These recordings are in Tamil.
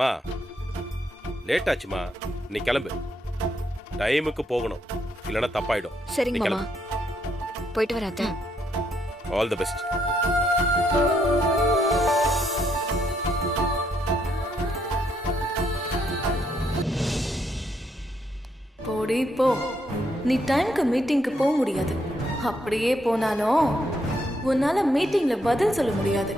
மா லேட் ஆச்சுமா, நீ கிளம்பு. டைமுக்கு போகணும், இல்லைன்னா தப்பாயிடும். சரிங்க மாமா, போயிட்டு வராத. All the best. போடி போ, நீ டைம்க்கு மீட்டிங்க்கு போக முடியாது. அப்படியே போனாலும் உன்னால மீட்டிங்ல பதில் சொல்ல முடியாது.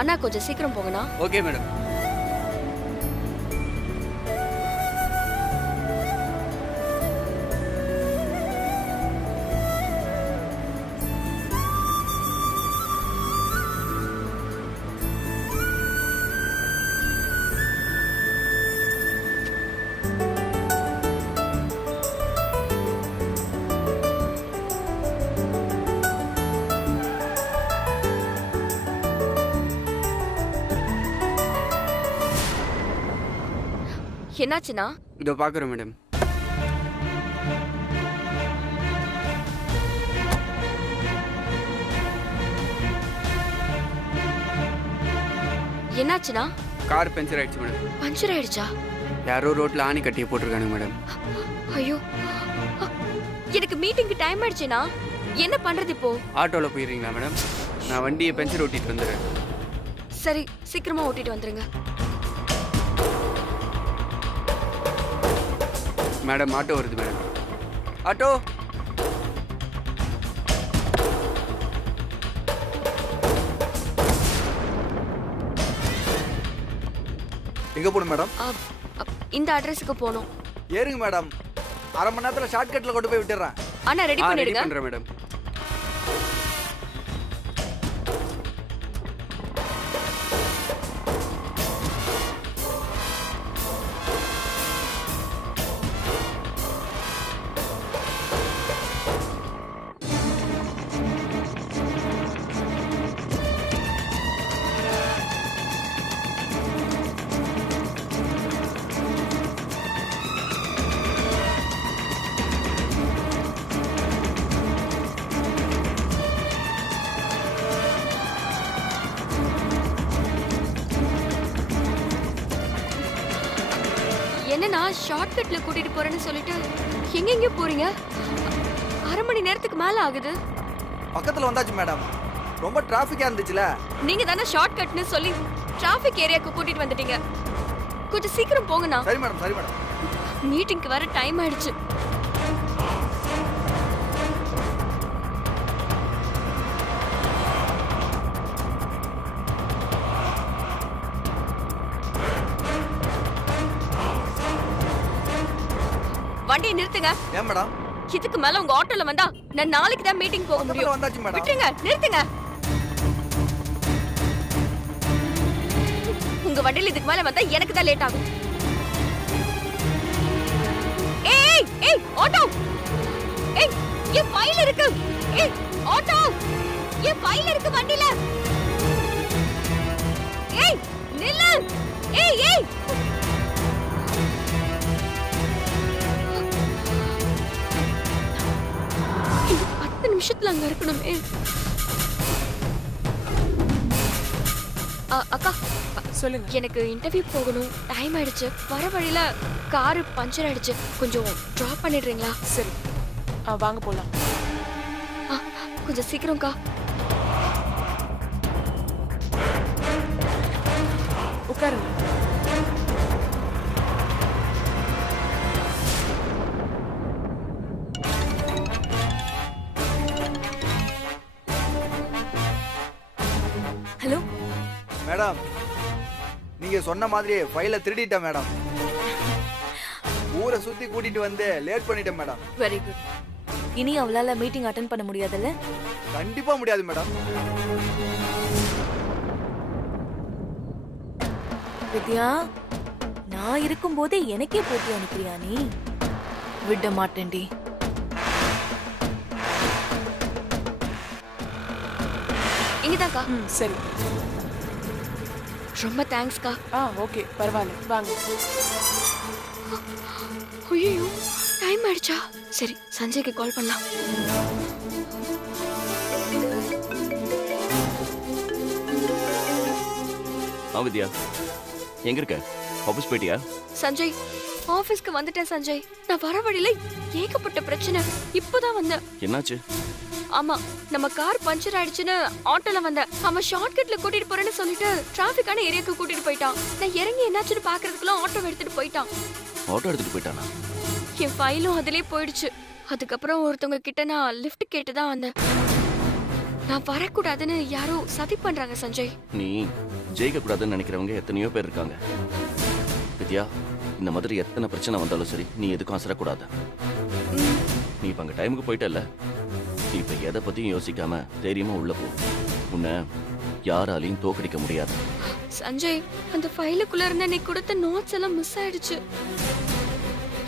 அண்ணா கொஞ்சம் சீக்கிரம் போங்கண்ணா. Okay madam. என்னாச்சுண்ணா? இதோ பார்க்குறோம் மேடம். என்னாச்சுண்ணா? கார் பஞ்சர் ஆயிடுச்சு மேடம். பஞ்சர் ஆயிடுச்சா? யாரோ ரோட்ல ஆணி கட்டி போட்டிருக்கானுங்க மேடம். ஐயோ, எனக்கு மீட்டிங்க்கு டைம் ஆயிடுச்சுண்ணா. என்ன பண்றது இப்போ? ஆட்டோவில் போயிடுறீங்களா மேடம்? நான் வண்டியை பஞ்சர் ஓட்டிட்டு வந்துடுறேன். சரி, சீக்கிரமா ஓட்டிட்டு வந்துருங்க. மேடம் ஆட்டோ வருது மேடம். ஆட்டோ. எங்க போகணும் மேடம்? இந்த அட்ரஸுக்கு போகணும். ஏறுங்க மேடம், அரை மணி நேரத்தில் ஷார்ட்கட்டில் கொண்டு போய் விட்டுறேன். அண்ணா ரெடி பண்ணிடுங்க. பண்ணுறேன் மேடம். என்னன்னா ஷார்ட்கட்ல கூட்டிட்டு போறேன்னு சொல்லிட்டு எங்க போறீங்க? அரை மணி நேரத்துக்கு மேல ஆகுது. பக்கத்தில் வந்தாச்சு மேடம், ரொம்ப டிராஃபிக்காக இருந்துச்சுல. நீங்க தானே ஷார்ட்கட்னு சொல்லி டிராஃபிக் ஏரியாக்கு கூட்டிட்டு வந்துட்டீங்க. கொஞ்சம் சீக்கிரம் போங்கண்ணா. சரி மேடம், சரி மேடம். மீட்டிங்க்கு வர டைம் ஆயிடுச்சு. வண்டியை நிறுத்துங்க. ஏன் மேடம்? இதுக்கு மேல உங்க ஆட்டோல வந்தா நான் நாளைக்கு தான் மீட்டிங் போக முடியும். வந்தாச்சு மேடம். விட்டுருங்க, நிறுத்துங்க. உங்க வண்டியில இதுக்கு மேல வந்தா எனக்கு தான் லேட் ஆகும். ஏய் ஏய் ஆட்டோ, ஏய் என் ஃபைல் இருக்கு. ஏய் ஆட்டோ, என் ஃபைல் இருக்கு வண்டியில. ஏய் நில்லு. ஏய் ஏய் 10 நிமிஷத்துல அங்க இருக்கணுமே. அக்கா சொல்லுங்க. எனக்கு இன்டர்வியூ போகணும், டைம் ஆயிடுச்சு. வர வழியில கார் பஞ்சர் ஆயிடுச்சு, கொஞ்சம் டிராப் பண்ணிடுறீங்களா? சரி, வாங்க போலாம். கொஞ்சம் சீக்கிரம்க்கா. உட்காருங்க. ஹலோ மேடம், நீங்க சொன்ன மாதிரியே ஃபைலை திருடிட்டேன் மேடம். ஊரை சுத்தி கூட்டிட்டு வந்து லேட் பண்ணிட்டேன் மேடம். Very good. இனி அவளால மீட்டிங் அட்டெண்ட் பண்ண முடியாதுல்ல? கண்டிப்பா முடியாது மேடம். வித்யா, நான் இருக்கும்போதே எனக்கே போட்டி அனுப்பியா நீ? விட மாட்டேன்டி. இங்கதான்க்கா. சரி, ரொம்ப தேங்க்ஸ்க்கா. ஓகே, பரவாயில்ல, வாங்க. ஐயோ டைம் ஆயிடுச்சா? சரி சஞ்சய்க்கு கால் பண்ணலாம். வித்யா எங்க இருக்க? ஆபீஸ் போயிட்டியா? சஞ்சய் ஆபீஸ்க்கு வந்துட்டேன் சஞ்சய். நான் வர வழியில ஏகப்பட்ட பிரச்சனை. இப்போதான் வந்தேன். என்னாச்சு? ஆமா, நம்ம கார் பஞ்சர் ஆயிடுச்சுன்னு ஆட்டோல வந்தேன். அவன் ஷார்ட்கட்ல கூட்டிட்டு போறேன்னு சொல்லிட்டு டிராபிக்கான ஏரியாக்கு கூட்டிட்டு போயிட்டான். நான் இறங்கி என்னாச்சுன்னு பாக்குறதுக்குள்ள ஆட்டோ எடுத்துட்டு போயிட்டான். ஆட்டோ எடுத்துட்டு போயிட்டானா? என் ஃபைலும் அதிலே போயிடுச்சு. அதுக்கப்புறம் ஒருத்தவங்க கிட்ட நான் லிஃப்ட் கேட்டு தான் வந்தேன். நான் வரக்கூடாதுன்னு யாரோ சதி பண்றாங்க சஞ்சய். நீ ஜெயிக்க கூடாதுன்னு நினைக்கிறவங்க எத்தனையோ பேர் இருக்காங்க வித்யா. இந்த மாதிரி எத்தனை பிரச்சனை வந்தாலும் சரி, நீ எதுக்கும் அசரக்கூடாது. நீ இப்ப அங்க டைமுக்கு போயிட்டல்ல, நீ இப்ப எதை பத்தியும் யோசிக்காம தைரியமா உள்ள போ. உன்னை யாராலையும் தோக்கடிக்க முடியாது. சஞ்சய், அந்த ஃபைலுக்குள்ள இருந்த நீ கொடுத்த நோட்ஸ் எல்லாம் மிஸ் ஆயிடுச்சு.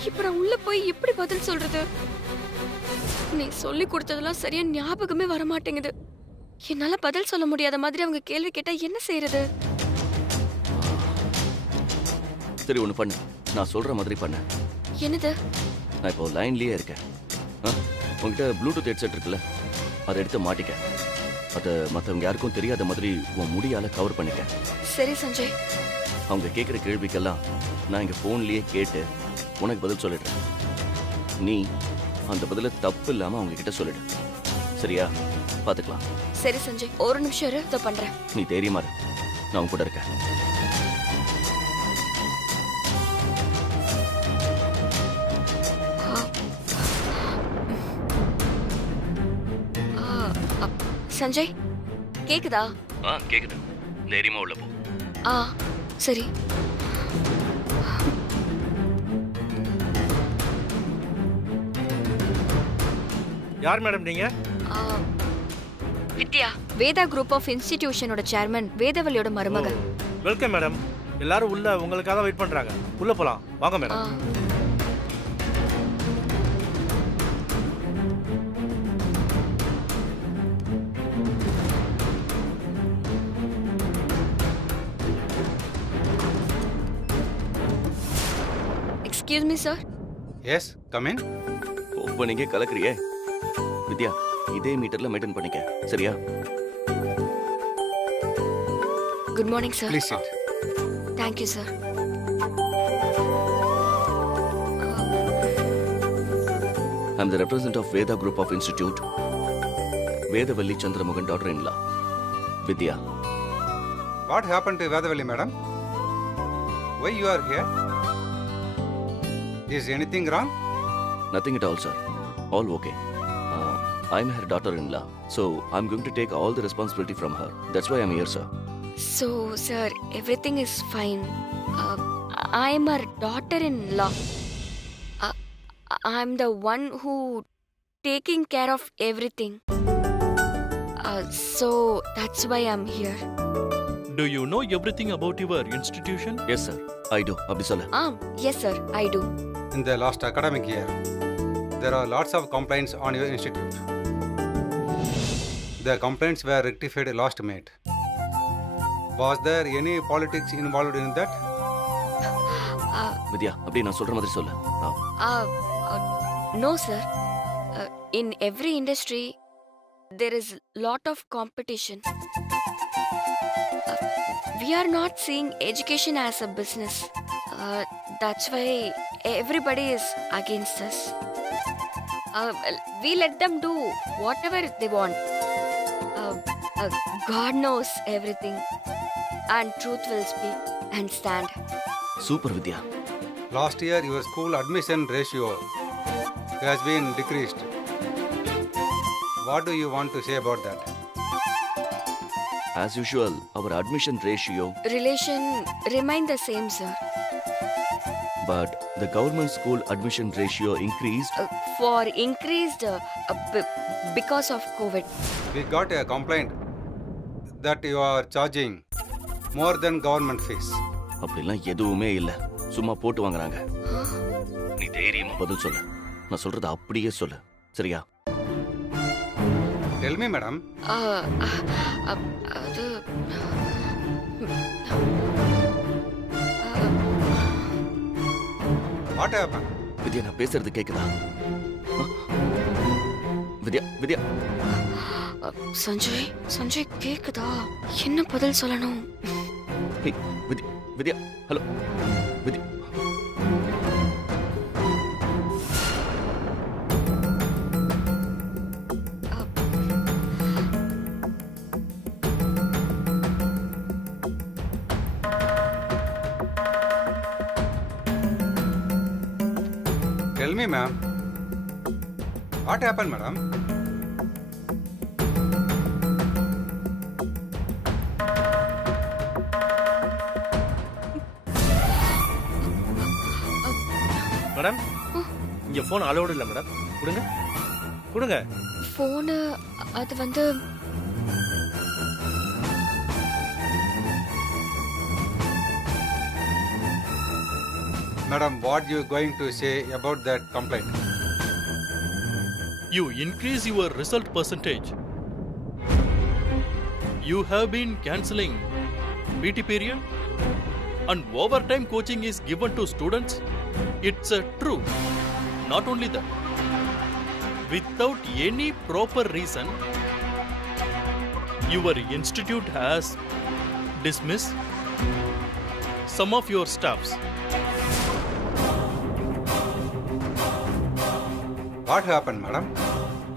இப்ப நான் உள்ள போய் எப்படி பதில் சொல்றது? நீ சொல்லி கொடுத்ததெல்லாம் சரியா ஞாபகமே வர மாட்டேங்குது. என்னால பதில் சொல்ல முடியாத மாதிரி அவங்க கேள்வி கேட்டா என்ன செய்யறது? சரி ஒண்ணு பண்ணு, நான் சொல்ற மாதிரி பண்ண. என்னது? நான் இப்போ லைன்லயே இருக்கேன். உங்ககிட்ட ப்ளூடூத் ஹெட்செட் இருக்குல்ல, அதை எடுத்து மாட்டிக்க. அதை மற்றவங்க யாருக்கும் தெரியாத மாதிரி உன் முடியால கவர் பண்ணிக்க. சரி சஞ்சய். அவங்க கேட்குற கேள்விக்கெல்லாம் நான் இங்கே ஃபோன்லேயே கேட்டு உனக்கு பதில் சொல்லிடுறேன். நீ அந்த பதில தப்பு இல்லாமல் அவங்க கிட்ட சொல்லிடு. சரியா? பார்த்துக்கலாம். சரி சஞ்சய், ஒரு நிமிஷம் இரு, இதை பண்றேன். நீ தைரியமா இரு, நான் உன் கூட இருக்கேன். சஞ்சய், கேக்குதா? கேக்குது. தைரியமா உள்ள போ. சரி. யார் மேடம் நீங்க? வித்யா, வேதா குரூப் ஆஃப் இன்ஸ்டிடியூஷனோட சேர்மன் வேதவல்லியோட மருமக. Welcome madam. எல்லாரும் உள்ள உங்களுக்காக தான் வெயிட் பண்றாங்க. உள்ள போலாம் வாங்க madam. Excuse me sir. Yes, come in. இப்போ நீங்க கலக்குறியே வித்யா, இதே மீட்டர்ல மெயின்டைன் பண்ணிக்க. சரியா? Good morning sir. Please sit. Thank you sir. I'm the representative of Veda Group of Institute. Vedavalli Chandramohan, daughter-in-law. Vidya. What happened to Vedavalli, madam? Why you are here? Is anything wrong? Nothing at all, sir. All okay. I'm her daughter-in-law, so I'm going to take all the responsibility from her. That's why I'm here, sir. So, sir, everything is fine. I'm her daughter-in-law. I'm the one who taking care of everything. So that's why I'm here. Do you know everything about your institution? Yes, sir. I do. Abhi solla. Yes, sir. I do. In the last academic year, there are lots of complaints on your institute. The complaints were rectified last May. Was there any politics involved in that? Vidya, abhi na solra madri solla. No, sir. In every industry, there is lot of competition. We are not seeing education as a business. That's why everybody is against us. We let them do whatever they want. God knows everything, and truth will speak and stand. Super, Vidya. Last year, your school admission ratio has been decreased. What do you want to say about that? As usual, our admission ratio Relation remain the same, sir. But the government school admission ratio increased. For increased because of COVID. We got a complaint that you are charging more than government fees. அப்படிலாம் எதுவுமே இல்ல, சும்மா போட்டு வாங்குறாங்க. நீ தைரியமா பதில் சொல்லு. நான் சொல்றத அப்படியே சொல்லு. சரியா? Tell me, madam. அது What happened? வித்யா, நான் பேசுறது கேக்குதா? வித்யா வித்யா சஞ்சய் சஞ்சய் கேக்குதா? என்ன பதில் சொல்லணும்? Hey Vidya Vidya hello Vidya Tell me, ma'am. What happened, madam? Madam இங்க ஃபோன் அலோடு இல்லை மேடம். கொடுங்க கொடுங்க. போனு அது வந்து Madam, what you going to say about that complaint? You increase your result percentage. You have been cancelling PT period and overtime coaching is given to students. It's true. Not only that, without any proper reason, your institute has dismissed some of your staffs. What happened, madam?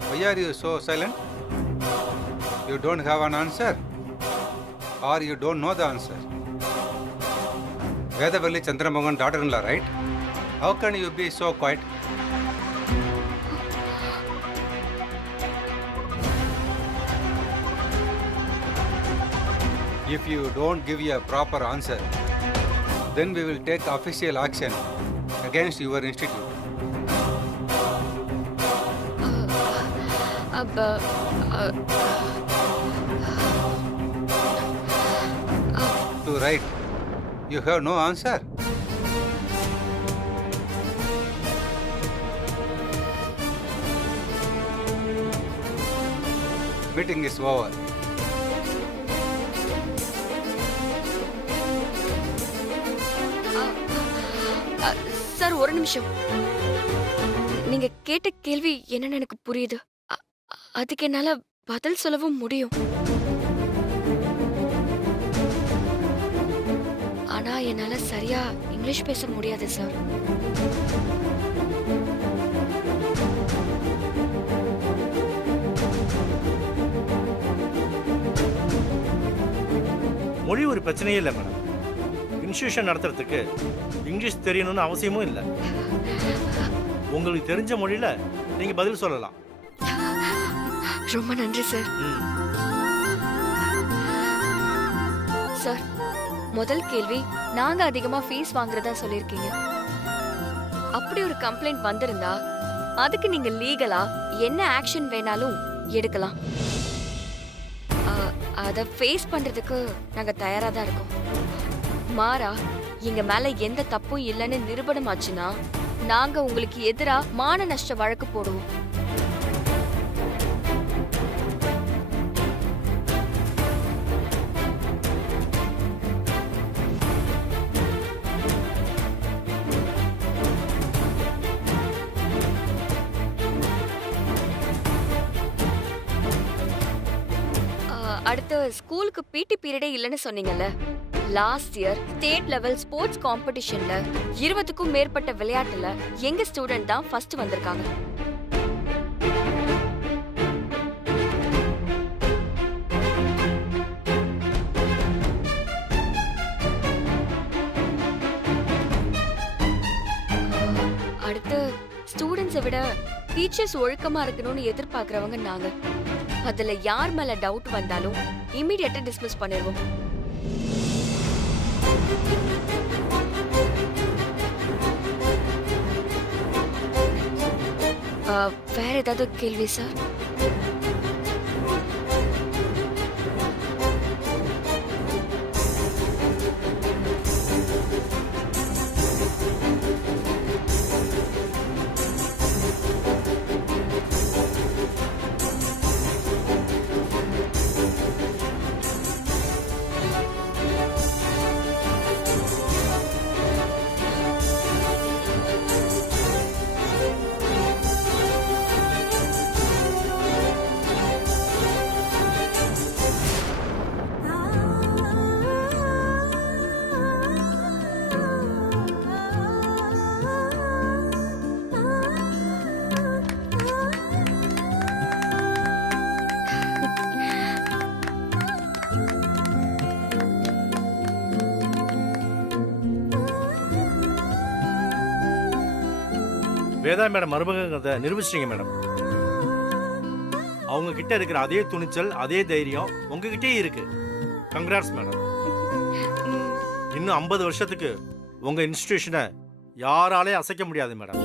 Why are you so silent? You don't have an answer? Or you don't know the answer? Vedavalli Chandramohan daughter-in-law, right? How can you be so quiet? If you don't give a proper answer, then we will take official action against your institute. To write, you have no answer. Meeting is over. Sir ஒரு நிமிஷம். நீங்க கேட்ட கேள்வி என்னன்னு எனக்கு புரியுது. அதுக்கு என்னால பதில் சொல்லவும் முடியும். ஆனா என்னால சரியா இங்கிலீஷ் பேச முடியாது சார். மொழி ஒரு பிரச்சனையே இல்லை மேடம். இன்ஸ்டியூஷன் நடத்துறதுக்கு இங்கிலீஷ் தெரியணும்னு அவசியமும் இல்லை. உங்களுக்கு தெரிஞ்ச மொழியில நீங்க பதில் சொல்லலாம். ரொம்ப நன்றி சார். சார், முதல் கேள்வி, நாங்க அதிகமா ஃபீஸ் வாங்குறதா சொல்லிருக்கீங்க. அப்படி ஒரு கம்ப்ளைண்ட் வந்திருந்தா அதுக்கு நீங்க லீகலா என்ன ஆக்ஷன் வேணாலும் எடுக்கலாம். அத ஃபேஸ் பண்றதுக்கு நாங்க தயாரா தான் இருக்கோம். மாறா எங்க மேல எந்த தப்பும் இல்லைன்னு நிரூபணம் ஆச்சுன்னா நாங்க உங்களுக்கு எதிரா மான நஷ்ட வழக்கு போடுவோம். அடுத்து ஸ்கூலுக்கு பிடி பீரியடே இல்லைன்னு சொன்னீங்கல்ல. Last year state level sports காம்படிஷன்ல 20க்கும் மேற்பட்ட விளையாட்டுல எங்க ஸ்டூடெண்ட் தான் ஃபர்ஸ்ட் வந்திருக்காங்க. அடுத்து ஸ்டூடெண்ட்ஸை விட டீச்சர்ஸ் ஒழுக்கமா இருக்கணும்னு எதிர்பார்க்கறவங்க நாங்க. அதுல யார் மேல டவுட் வந்தாலும் இமிடியேட்டா டிஸ்மிஸ் பண்ணிடுவோம். வேற ஏதாவது கேள்வி சார்? வேதா மேடம் மருமகங்கிறத நிரூபிச்சிட்டீங்க மேடம். அவங்க கிட்ட இருக்கிற அதே துணிச்சல், அதே தைரியம் உங்ககிட்டயே இருக்கு. Congrats madam. இன்னும் 50 வருஷத்துக்கு உங்க இன்ஸ்டிடியூஷனை யாராலே அசைக்க முடியாது madam.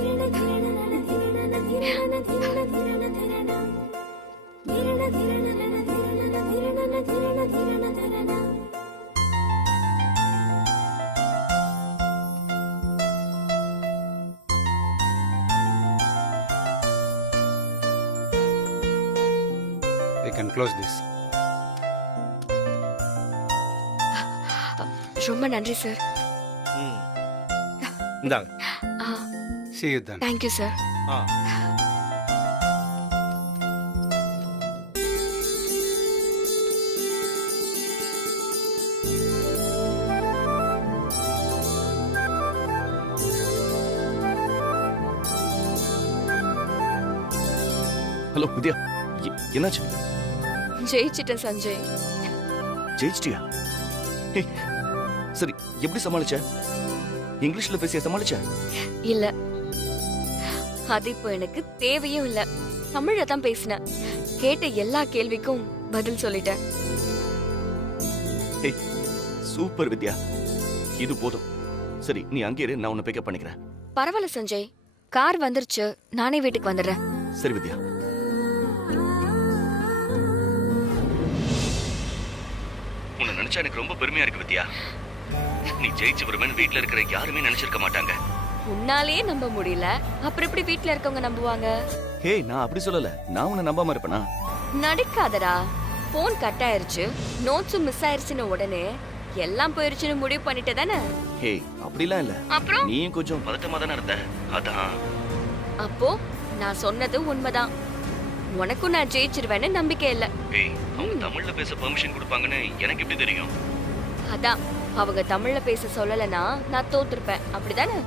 We can close this. ரொம்ப நன்றி சார். இந்தாங்க. See you then. Thank you sir. Hello Vidya, என்னாச்சு? ஜெயிச்சிட்டேன் சஞ்சய். ஜெயிச்சிட்டியா? ஹே, சரி, எப்படி சமாளிச்ச? இங்கிலீஷ்ல பேசிய சமாளிச்ச? இல்ல, அது இப்போ எனக்கு தேவையும் இல்ல. தமிழ்ல தான் பேசினேன். கேட்ட எல்லா கேள்விக்கும் பதில் சொல்லிட்டேன். ஹே, சூப்பர் வித்யா, இது போதும். சரி, நீ அங்கே இரு, நான் உன்னை பிக்கப் பண்ணிக்கிறேன். பரவாயில்ல சஞ்சய், கார் வந்துருச்சு, நானே வீட்டுக்கு வந்துடுறேன். சரி வித்யா. உன்னை நினைச்சா எனக்கு ரொம்ப பெருமையா இருக்கு வித்யா. நீ ஜெயிச்சு வருவேன் வீட்டுல இருக்கிற யாருமே நினைச்சிருக்க மாட்டாங்க. உன்னாலேயே நம்ப முடியல, அப்புறம் எப்படி வீட்டுல இருக்கவங்க நம்புவாங்க? ஹே, நான் அப்படி சொல்லல. நான் உன்னை நம்பாம இருப்பேனா? நடிக்காதடா. போன் கட் ஆயிருச்சு, நோட்ஸும் மிஸ் ஆயிருச்சுன்னு உடனே எல்லாம் போயிருச்சுன்னு முடிவு பண்ணிட்டே தானே? ஹே, அப்படிலாம் இல்ல. அப்புறம் நீயும் கொஞ்சம் பதட்டமா தானே இருந்த, அதான். அப்போ நான் சொன்னது உண்மைதான். உனக்கும் நான் ஜெயிச்சிருவேன்னு நம்பிக்கை இல்ல. ஏய், அவங்க தமிழ்ல பேச பெர்மிஷன் கொடுப்பாங்கன்னு எனக்கு எப்படி தெரியும்? அதான், அவங்க தமிழ்ல பேச சொல்லலனா நான் தோத்துருப்பேன், அப்படிதானே?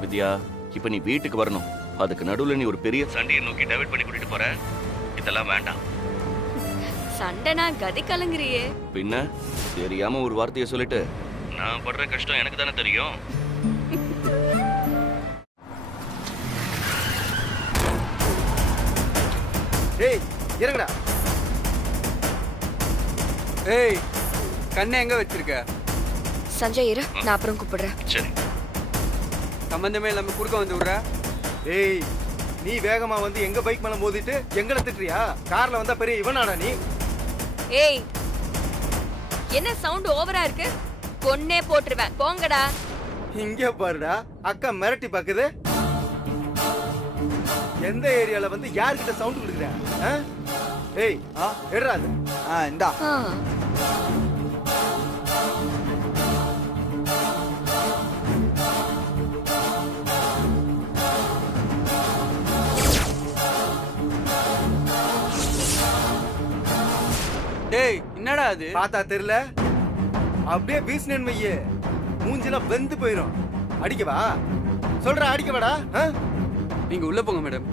வித்யா, இப்ப நீ வீட்டுக்கு வரணும். அதுக்கு நடுவுல நீ ஒரு பெரிய சண்டையை நோக்கி டைவர்ட் பண்ணி கூட்டிட்டு போற. இதெல்லாம் வேண்டாம். சண்டைனா கதி கலங்குறியே. பின்ன தெரியாம ஒரு வார்த்தையை சொல்லிட்டு நான் படுற கஷ்டம் எனக்கு தானே தெரியும். ஏய், இறங்குடா. ஏய், கண்ணை எங்க வச்சிருக்க? சஞ்சய் இரு, நான் அப்புறம் கூப்பிடுறேன். சரி. சம்பந்தமே இல்லாம குறுக்க வந்து விடுற. ஏய், நீ வேகமா வந்து எங்க பைக் மேல மோதிட்டு எங்களை திட்டுறியா? கார்ல வந்தா பெரிய இவனாடா நீ? ஏய், என்ன சவுண்ட் ஓவரா இருக்கு? கொன்னே போட்டுருவேன், போங்கடா. இங்க பாருடா, அக்கா மிரட்டி பாக்குது. எந்த ஏரியால வந்து யார்கிட்ட சவுண்ட் கொடுக்குற? ஏய், எடுறா அது. இந்தா. டேய், என்னடா அது? பார்த்தா தெரியல. அப்படியே வீசினேன் வையே, மூஞ்சிலாம் வெந்து போயிடும். அடிக்கவா? சொல்றா, அடிக்கவாடா? நீங்க உள்ள போங்க மேடம்.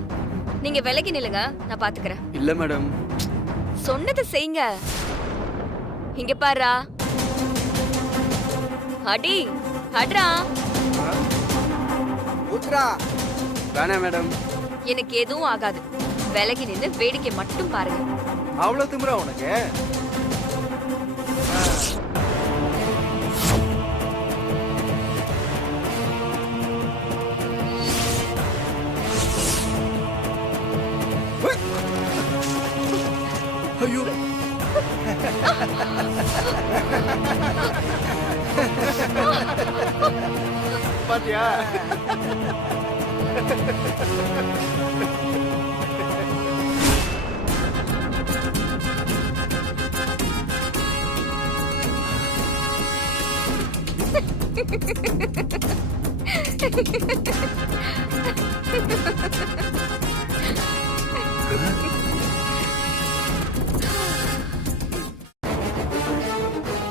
நீங்க விலகி நில்லுங்க, நான் பாத்துக்கிறேன். இல்ல மேடம். சொன்னதை செய்யுங்க. இங்க பாருடா. அடி, அட்ரா. ஊத்துடா. வேணாம் மேடம். எனக்கு எதுவும் ஆகாது. விலகி நின்னு வேடிக்கை மட்டும் பாருங்க. அவ்வளவு திமிரா உனக்கு? ஐயோ, பாத்தியா?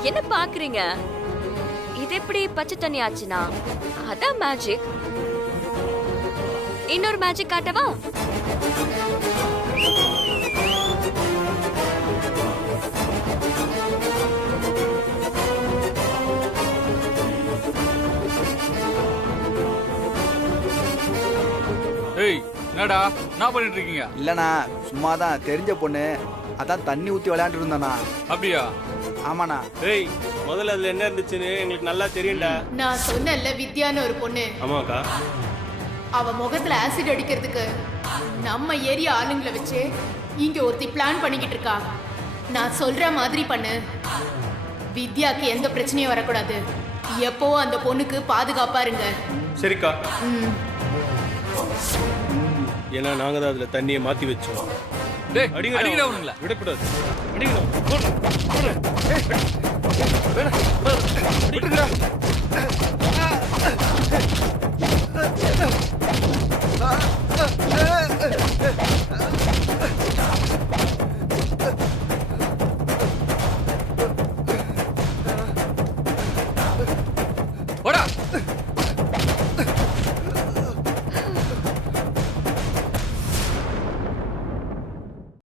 என்ன பாக்குறீங்க? இது எப்படி பச்சை தண்ணி ஆச்சுனா? அதான் மேஜிக். இன்னொரு மேஜிக் காட்டவா? ஏய், என்னடா என்ன பண்ணிட்டு இருக்கீங்க? இல்லண்ணா சும்மா தான் தெரிஞ்ச பொண்ணு அதான் தண்ணி ஊற்றி விளையாண்டுட்டு இருந்தாண்ணா. அப்படியா? ஆமாண்ணா. ஏய் முதல்ல அதுல என்ன இருந்துச்சுன்னு எங்களுக்கு நல்லா தெரியும்டா. நான் சொன்னேன்ல வித்யான்னு ஒரு பொண்ணு. ஆமாக்கா. அவ முகத்துல ஆசிட் அடிக்கிறதுக்கு நம்ம ஏரியா ஆளுங்களை வச்சு இங்க ஒருத்தி பிளான் பண்ணிக்கிட்டு இருக்கா. நான் சொல்ற மாதிரி பண்ணு. வித்யாக்கு எந்த பிரச்சனையும் வரக்கூடாது. எப்பவும் அந்த பொண்ணுக்கு பாதுகாப்பா இருங்க. சரிக்கா. ஏன்னா நாங்க தான் அதுல தண்ணியை மாத்தி வச்சோம். டேய் அடிங்கடா அவனுங்கள. விடக்கூடாது. அடிங்கடா. விட்டுடா. போடா.